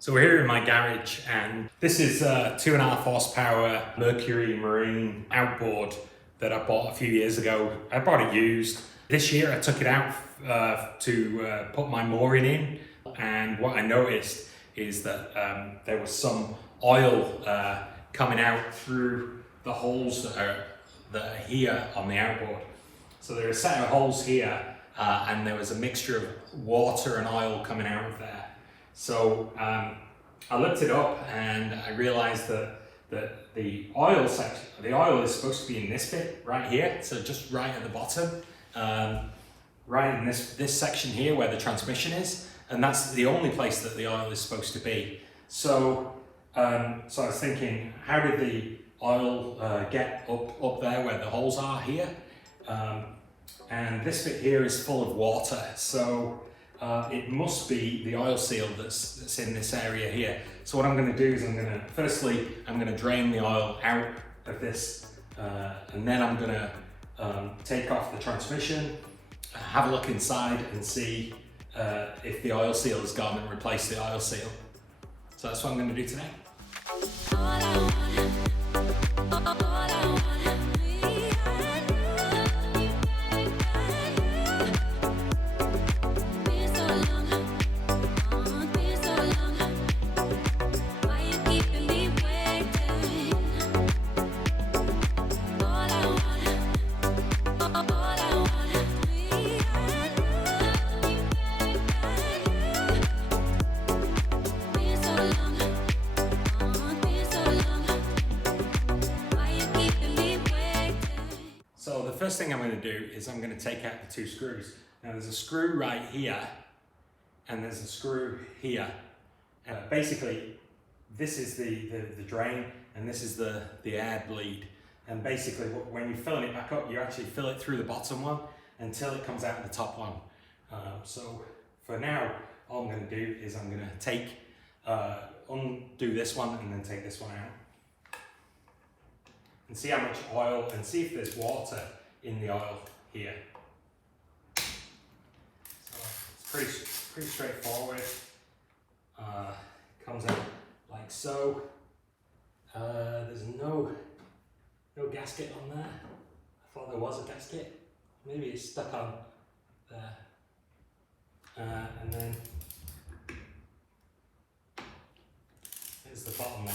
So we're here in my garage, and this is a 2.5 horsepower Mercury Marine outboard that I bought a few years ago. I bought it used. This year I took it out to put my mooring in, and what I noticed is that there was some oil coming out through the holes that are here on the outboard. So there are a set of holes here, and there was a mixture of water and oil coming out of there. So I looked it up and I realized that the oil section, the oil is supposed to be in this bit right here, so just right at the bottom, right in this section here where the transmission is, and that's the only place that the oil is supposed to be. So so I was thinking, how did the oil get up there where the holes are here? And this bit here is full of water, so it must be the oil seal that's in this area here. So what I'm going to do is I'm going to drain the oil out of this, and then I'm going to take off the transmission, have a look inside and see if the oil seal has gone and replace the oil seal. So that's what I'm going to do today. So the first thing I'm going to do is I'm going to take out the two screws. Now there's a screw right here and there's a screw here. Basically this is the drain and this is the air bleed. And basically when you're filling it back up, you actually fill it through the bottom one until it comes out the top one. So for now, all I'm going to do is I'm going to undo this one and then take this one out. And see how much oil, and see if there's water in the oil here. So it's pretty straightforward. Comes out like so. There's no gasket on there. I thought there was a gasket. Maybe it's stuck on there. And then here's the bottom one.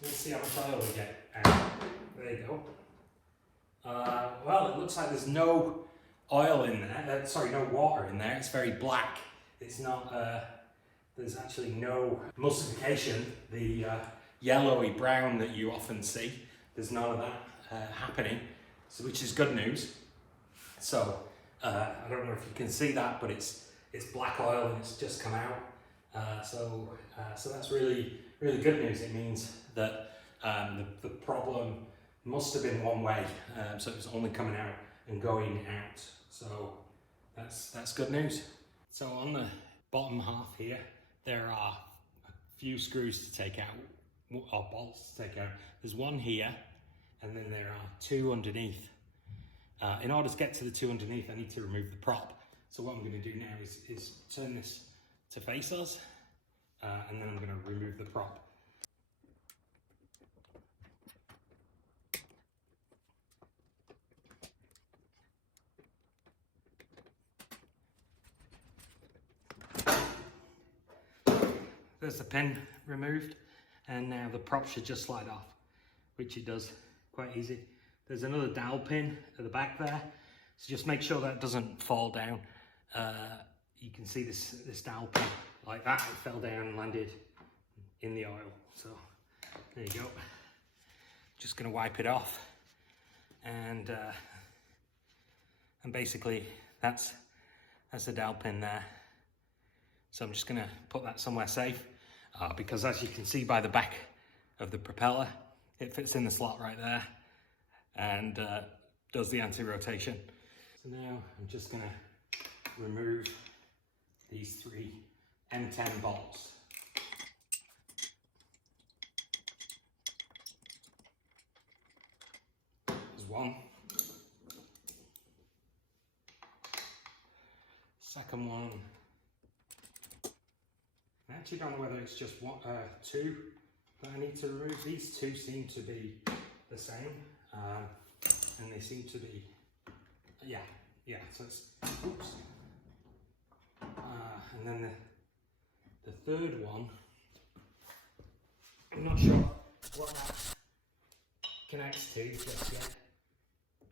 Let's see how much oil we get out. There you go. Well, it looks like there's no oil in there. Sorry, no water in there. It's very black. It's not. There's actually no emulsification. The yellowy brown that you often see. There's none of that happening, so which is good news. So I don't know if you can see that, but it's black oil and it's just come out. So that's really good news. It means that the problem must have been one way, so it was only coming out and going out. So that's good news. So on the bottom half here, there are a few screws to take out, or bolts to take out. There's one here, and then there are two underneath. In order to get to the two underneath, I need to remove the prop. So what I'm going to do now is turn this to face us, and then I'm going to remove the prop. There's the pin removed, and now the prop should just slide off, which it does quite easy. There's another dowel pin at the back there, so just make sure that doesn't fall down. You can see this dowel pin like that. It fell down and landed in the oil. So there you go. Just going to wipe it off, and basically that's the dowel pin there. So I'm just going to put that somewhere safe, because as you can see by the back of the propeller, it fits in the slot right there and does the anti-rotation. So now I'm just going to remove these three M10 bolts. There's one. Second one. actually don't know whether it's just one, two that I need to remove. These two seem to be the same, and they seem to be, yeah, so it's, oops. And then the third one, I'm not sure what that connects to just yet,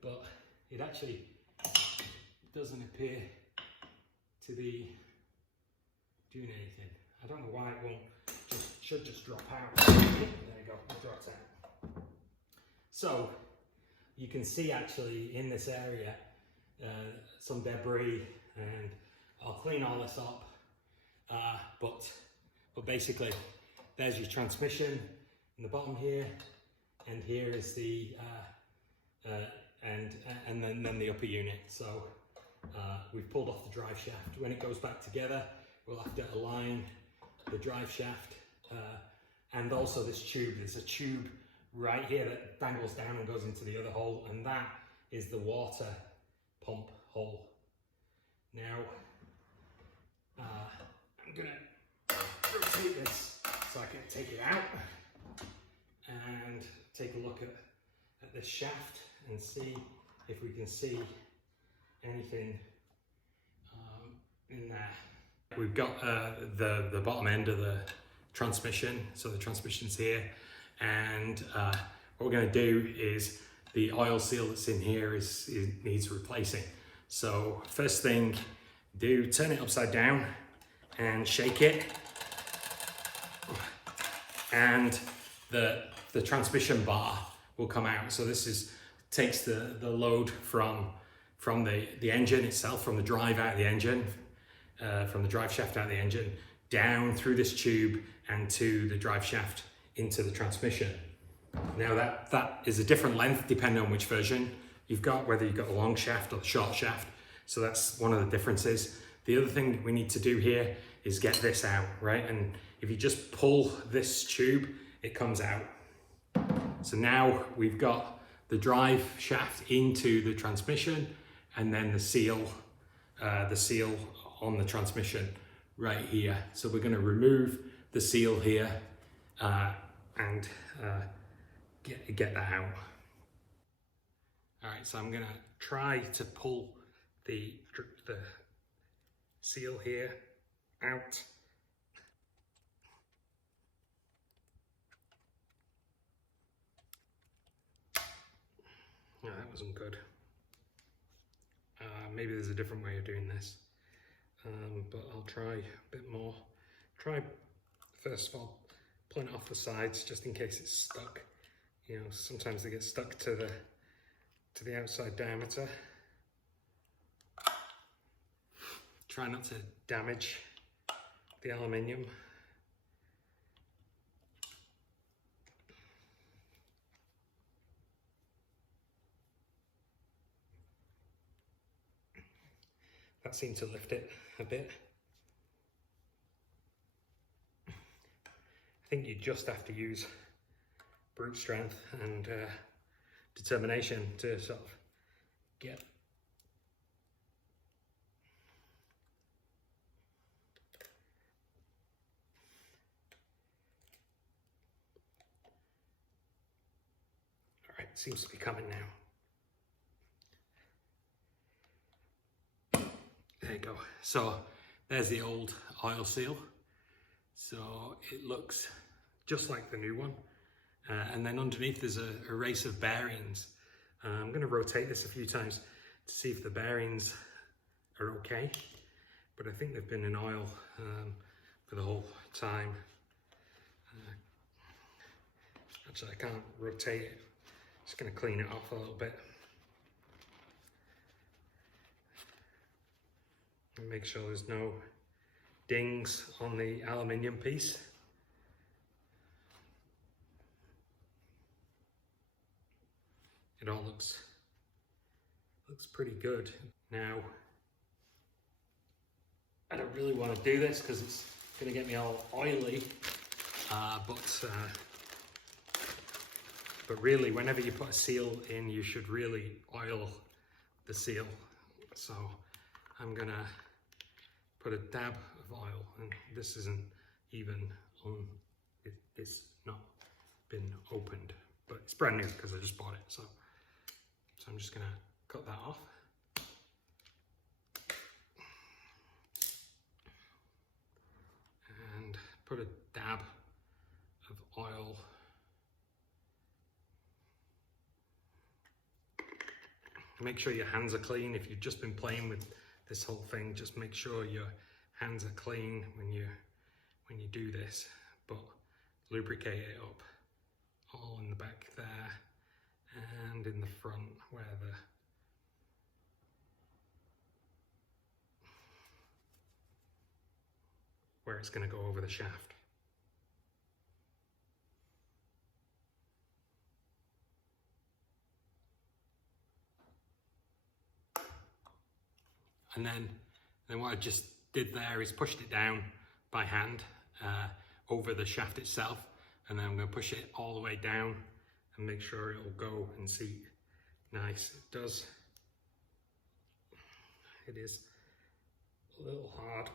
but it actually doesn't appear to be doing anything. I don't know why it won't, should just drop out. There you go, it drops out. So you can see actually in this area some debris, and I'll clean all this up. But basically, there's your transmission in the bottom here, and here is the and then the upper unit. So we've pulled off the drive shaft. When it goes back together, we'll have to align the drive shaft and also this tube. There's a tube right here that dangles down and goes into the other hole, and that is the water pump hole. Now I'm gonna rotate this so I can take it out and take a look at this shaft and see if we can see anything in there. We've got the bottom end of the transmission, so the transmission's here, and what we're going to do is the oil seal that's in here needs replacing. So first thing, turn it upside down and shake it, and the transmission bar will come out. So this takes the load from the engine itself, from the drive out of the engine, from the drive shaft out of the engine, down through this tube and to the drive shaft into the transmission. Now that is a different length depending on which version you've got, whether you've got the long shaft or the short shaft. So that's one of the differences. The other thing we need to do here is get this out, right? And if you just pull this tube, it comes out. So now we've got the drive shaft into the transmission, and then the seal on the transmission right here. So we're going to remove the seal here and get that out. All right, so I'm going to try to pull the seal here out. No, that wasn't good. Maybe there's a different way of doing this, but I'll try a bit more. Try, first of all, pulling it off the sides just in case it's stuck. You know, sometimes they get stuck to the outside diameter. Try not to damage the aluminium. That seemed to lift it a bit. I think you just have to use brute strength and determination to sort of get all right, seems to be coming now. There you go. So there's the old oil seal. So it looks just like the new one. And then underneath there's a race of bearings. I'm going to rotate this a few times to see if the bearings are okay. But I think they've been in oil for the whole time. Actually, I can't rotate it. Just going to clean it off a little bit. And make sure there's no dings on the aluminium piece. It all looks pretty good. Now, I don't really want to do this because it's going to get me all oily, but really whenever you put a seal in, you should really oil the seal. So I'm gonna put a dab of oil, and this isn't even on it's not been opened, but it's brand new because I just bought it. So I'm just gonna cut that off. And put a dab of oil. Make sure your hands are clean. If you've just been playing with this whole thing, just make sure your hands are clean when you do this, but lubricate it up all in the back there and in the front where it's going to go over the shaft. And then what I just did there is pushed it down by hand over the shaft itself, and then I'm going to push it all the way down and make sure it'll go and seat nice. It does. It is a little hard.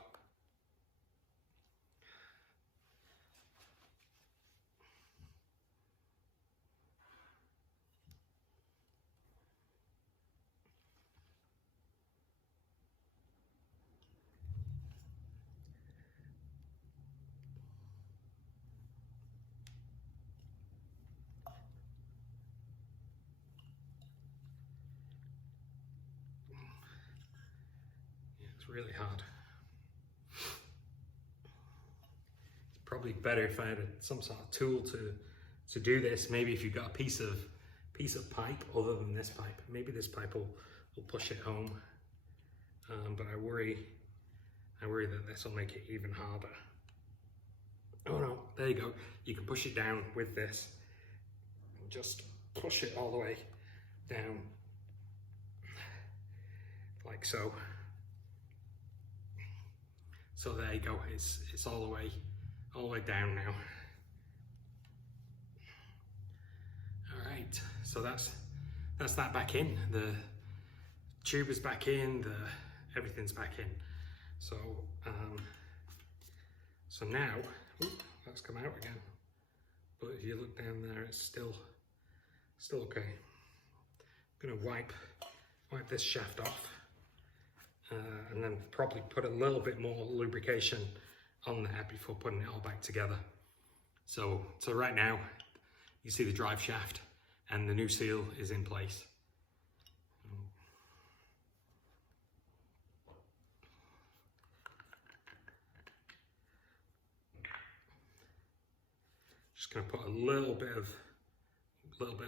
It's really hard. It's probably better if I had some sort of tool to do this. Maybe if you've got a piece of pipe other than this pipe, maybe this pipe will push it home. But I worry that this will make it even harder. Oh no, there you go. You can push it down with this. And just push it all the way down, like so. So there you go. It's all the way down now. All right. So that's that back in. The tube is back in. Everything's back in. So now, that's come out again. But if you look down there, it's still okay. I'm gonna wipe this shaft off. And then probably put a little bit more lubrication on there before putting it all back together. So right now, you see the drive shaft and the new seal is in place. Just gonna put a little bit of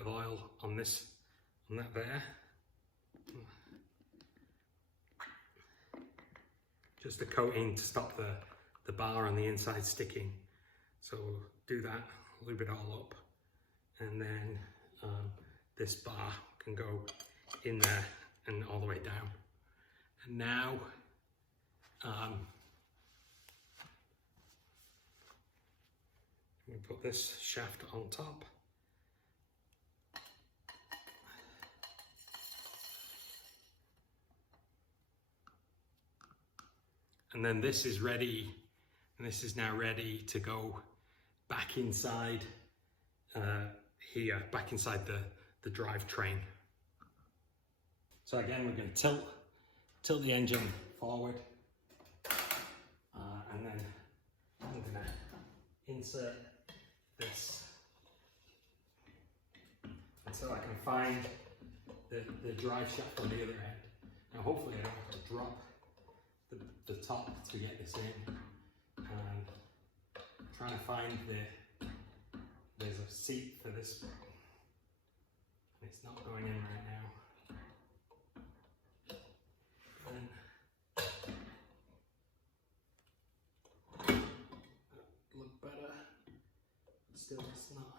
oil on that there. Just a coating to stop the bar on the inside sticking. So do that, lube it all up, and then this bar can go in there and all the way down. And now we put this shaft on top. And then this is ready, and this is now ready to go back inside here, back inside the drive train. So again, we're going to tilt the engine forward, and then I'm going to insert this until I can find the drive shaft on the other end. Now hopefully I don't have to drop the top to get this in, and I'm trying to find there's a seat for this, and it's not going in right now. And that look better, but still it's not.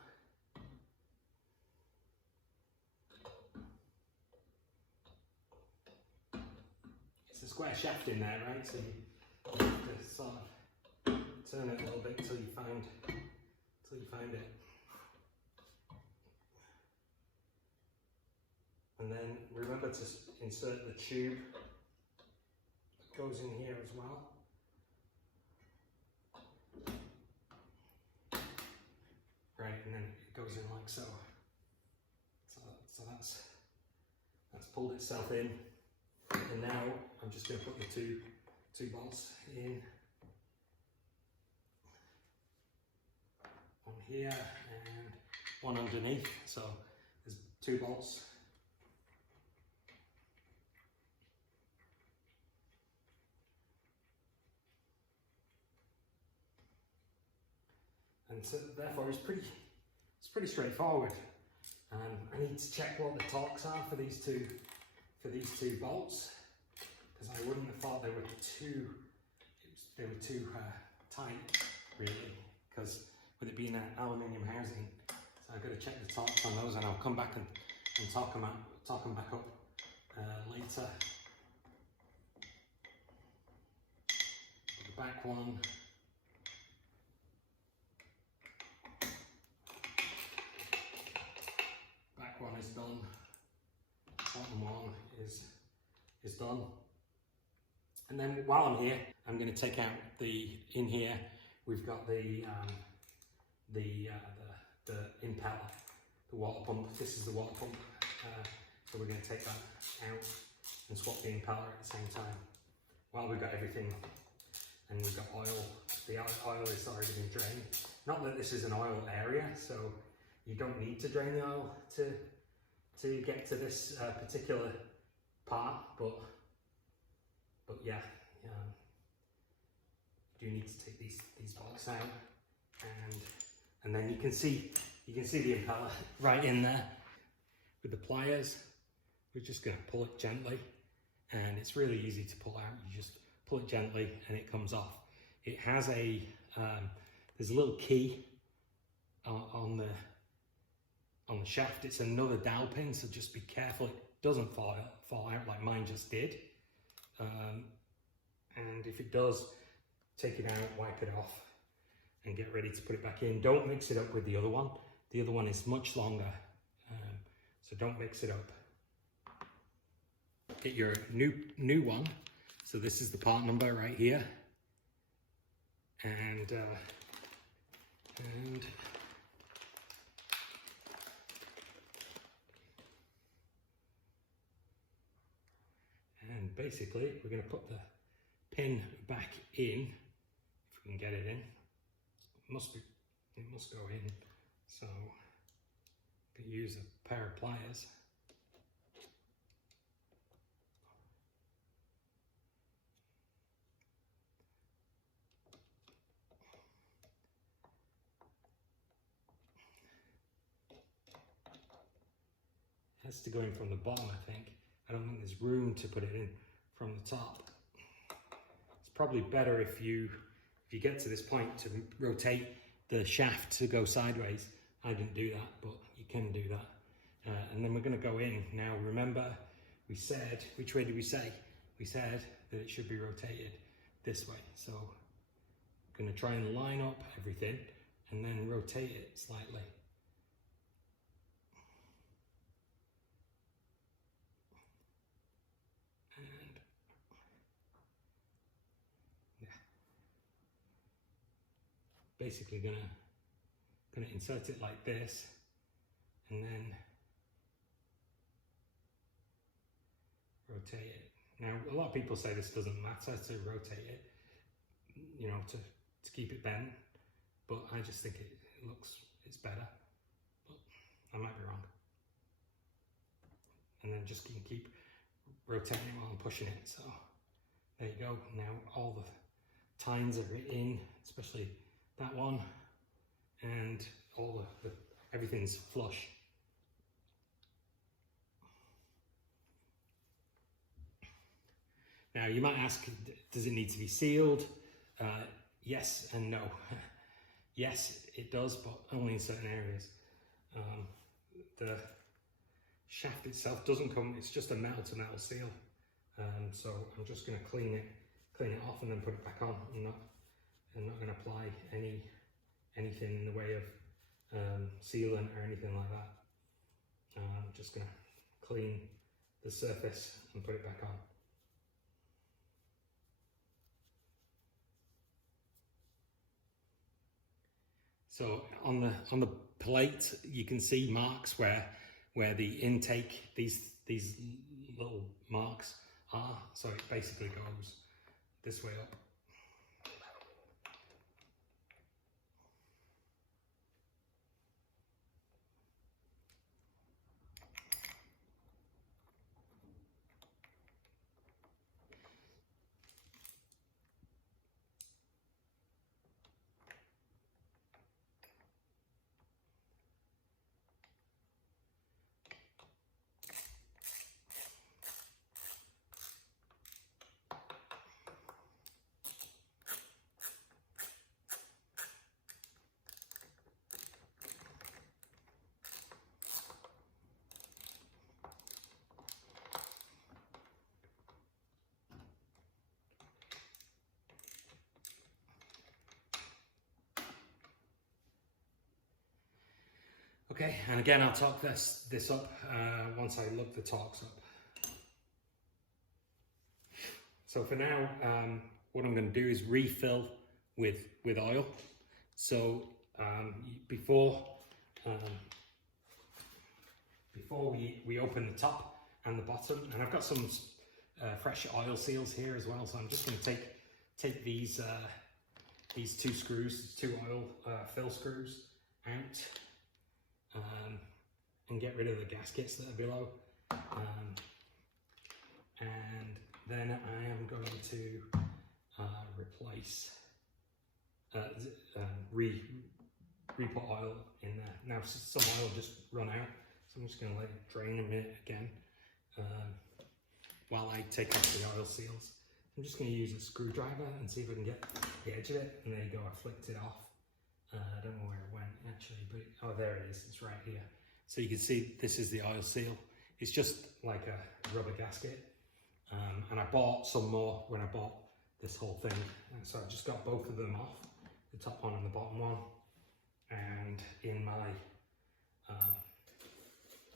It's a square shaft in there, right? So you have to sort of turn it a little bit till you find it. And then remember to insert the tube that goes in here as well. goes in like so. So that's pulled itself in, and now I'm just going to put the two bolts in, one here and one underneath. So there's 2 bolts. And so therefore it's pretty straightforward. I need to check what the torques are for these two bolts, because I wouldn't have thought they were too tight, really, because with it being an aluminium housing. So I've got to check the torques on those, and I'll come back and torque them back up later. The back one. Back one is done. Bottom one is done. And then while I'm here, I'm going to take out in here we've got the impeller, the water pump. This is the water pump. So we're going to take that out and swap the impeller at the same time. While we've got everything, and we've got oil. The oil is already been drained. Not that this is an oil area, so you don't need to drain the oil to get to this particular part, but yeah, you do need to take these bolts out, and then you can see the impeller right in there with the pliers. We're just going to pull it gently, and it's really easy to pull out. You just pull it gently and it comes off. It has a there's a little key on the shaft. It's another dowel pin, so just be careful it doesn't fall out like mine just did. And if it does, take it out, wipe it off, and get ready to put it back in. Don't mix it up with the other one. The other one is much longer, so don't mix it up. Get your new one. So this is the part number right here, and basically we're going to put the pin back in, if we can get it in. It must go in, so we can use a pair of pliers. It has to go in from the bottom, I think. I don't think there's room to put it in from the top. It's probably better if you get to this point to rotate the shaft to go sideways. I didn't do that, but you can do that. And then we're going to go in. Now remember, we said, which way did we say? We said that it should be rotated this way. So I'm going to try and line up everything and then rotate it slightly. And yeah, basically gonna insert it like this, and then rotate it. Now a lot of people say this doesn't matter to rotate it, you know, to keep it bent, but I just think it's better, but I might be wrong. And then just keep rotating it while I'm pushing it. So there you go. Now all the tines are in, especially that one, and all everything's flush. Now you might ask, does it need to be sealed? Yes and no. Yes, it does, but only in certain areas. The shaft itself doesn't come, it's just a metal to metal seal. So I'm just going to clean it off and then put it back on. I'm not going to apply anything in the way of sealant or anything like that. I'm just going to clean the surface and put it back on. So So on the plate, you can see marks where the intake, these little marks are. So it basically goes this way up. Okay, and again, I'll torque this up once I look the torques up. So for now, what I'm going to do is refill with oil. So before we open the top and the bottom, and I've got some fresh oil seals here as well. So I'm just going to take these two screws, two oil fill screws out. And get rid of the gaskets that are below, and then I am going to replace, re-put oil in there. Now some oil just run out, so I'm just going to let it drain a minute again while I take off the oil seals. I'm just going to use a screwdriver and see if I can get the edge of it, and there you go, I flicked it off. I don't know where it went actually, but oh, there it is, it's right here. So you can see this is the oil seal. It's just like a rubber gasket. And I bought some more when I bought this whole thing. And so I've just got both of them off, the top one and the bottom one. And in my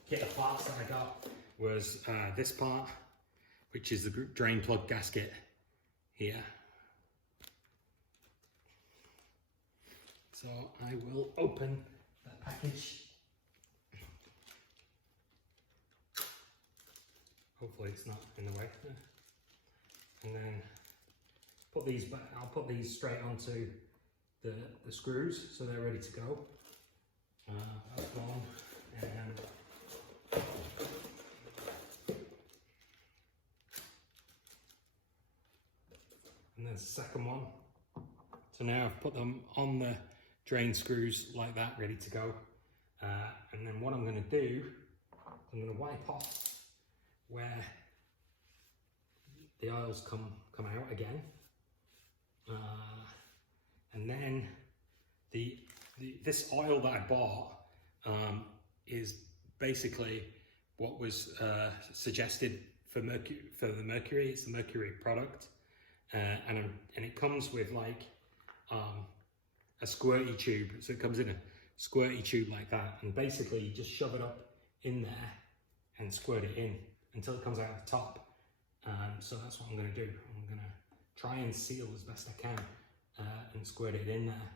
kit of parts that I got was this part, which is the drain plug gasket here. So I will open that package. Hopefully it's not in the way. And then put these back. I'll put these straight onto the screws so they're ready to go. That's one. And there's the second one. So now I've put them on the drain screws like that, ready to go. And then what I'm going to do, I'm going to wipe off where the oils come out again. And then this oil that I bought is basically what was suggested for the Mercury. It's a Mercury product, and it comes with like a squirty tube. So it comes in a squirty tube like that, and basically you just shove it up in there and squirt it in until it comes out the top. So that's what I'm going to do. I'm going to try and seal as best I can and squirt it in there.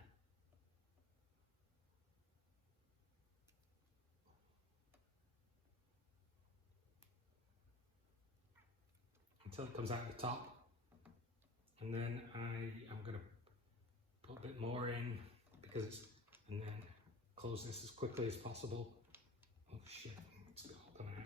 Until it comes out the top. And then I'm going to put a bit more in and then close this as quickly as possible. Oh shit, it's all coming out.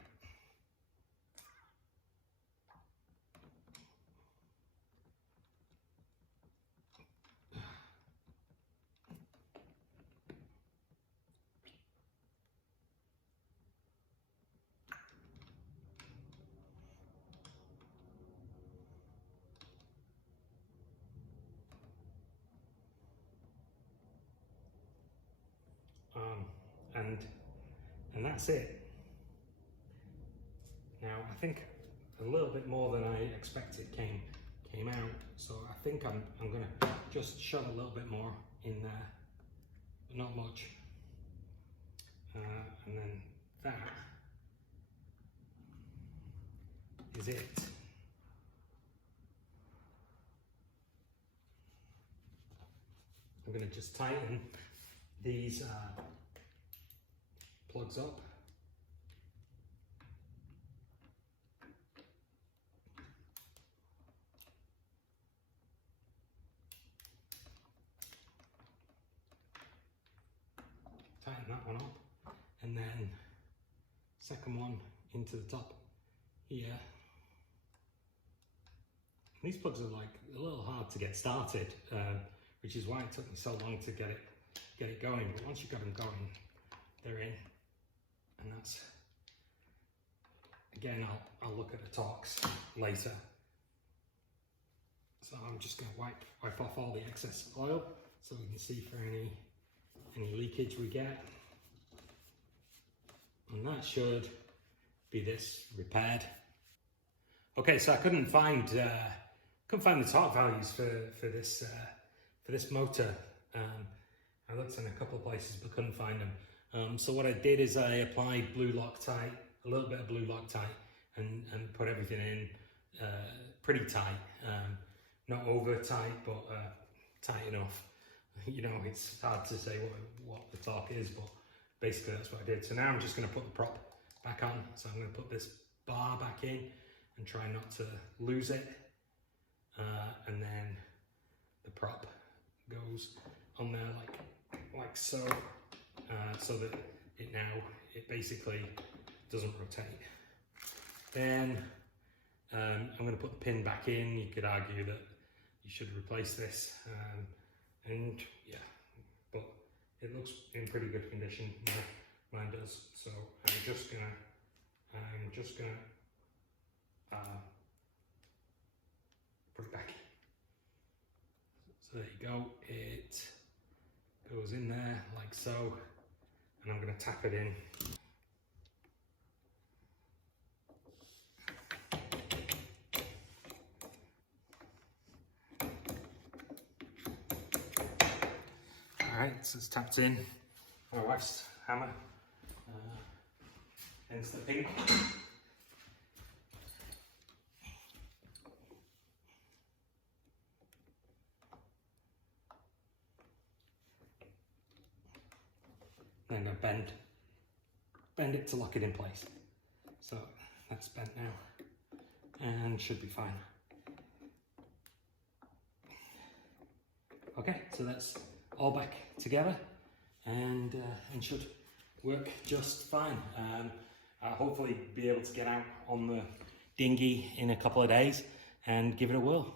And that's it. Now I think a little bit more than I expected came out, so I think I'm gonna just shove a little bit more in there, but not much. And then that is it. I'm gonna just tighten these plugs up. Tighten that one up, and then second one into the top here. These plugs are like a little hard to get started, which is why it took me so long to get it going. But once you've got them going, they're in, and that's, again, I'll look at the torques later. So I'm just going to wipe off all the excess oil so we can see for any leakage we get, and that should be this repaired. Okay, so I couldn't find the torque values for this motor. I looked in a couple of places but couldn't find them. So what I did is I applied blue Loctite, a little bit of blue Loctite, and put everything in pretty tight. Not over tight, but tight enough. You know, it's hard to say what the torque is, but basically that's what I did. So now I'm just going to put the prop back on. So I'm going to put this bar back in and try not to lose it. And then the prop goes on there like so, so that it basically doesn't rotate. Then I'm going to put the pin back in. You could argue that you should replace this, and yeah, but it looks in pretty good condition. Mine does. So I'm just gonna put it back. So there you go. It goes in there like so, and I'm going to tap it in. Alright, so it's tapped in. My wife's hammer, hence the pink. Then I'm going to bend it to lock it in place. So that's bent now and should be fine. Okay, so that's all back together and should work just fine. I'll hopefully be able to get out on the dinghy in a couple of days and give it a whirl.